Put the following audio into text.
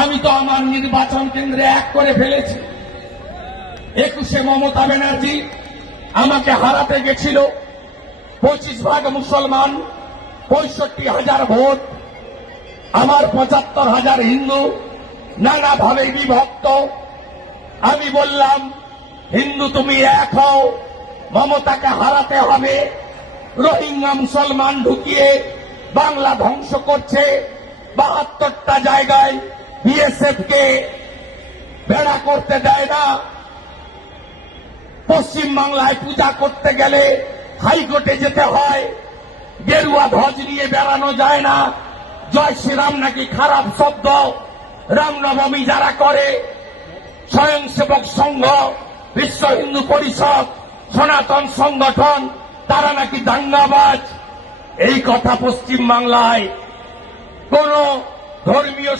আমি তো আমার নির্বাচন কেন্দ্রে এক করে ফেলেছি। 21-এ মমতা ব্যানার্জি আমাকে হারাতে গেছিল, 25 ভাগ মুসলমান, 65,000 ভোট, আমার 75,000 হিন্দু, নানাভাবে বিভক্ত। আমি বললাম, হিন্দু তুমি এক হও, মমতাকে হারাতে হবে। রোহিঙ্গা মুসলমান ঢুকিয়ে বাংলা ধ্বংস করছে, 72টা জায়গায় বিএসএফ কে বেড়া করতে দেয় না। পশ্চিম বাংলায় পূজা করতে গেলে হাইকোর্টে যেতে হয়, গেরুয়া ধ্বজ নিয়ে বেড়ানো যায় না। জয় শ্রীরাম নাকি খারাপ শব্দ। রামনবমী যারা করে, স্বয়ংসেবক সংঘ, বিশ্ব হিন্দু পরিষদ, সনাতন সংগঠন, তারা নাকি দাঙ্গাবাজ। এই কথা পশ্চিম বাংলায় কোন ধর্মীয়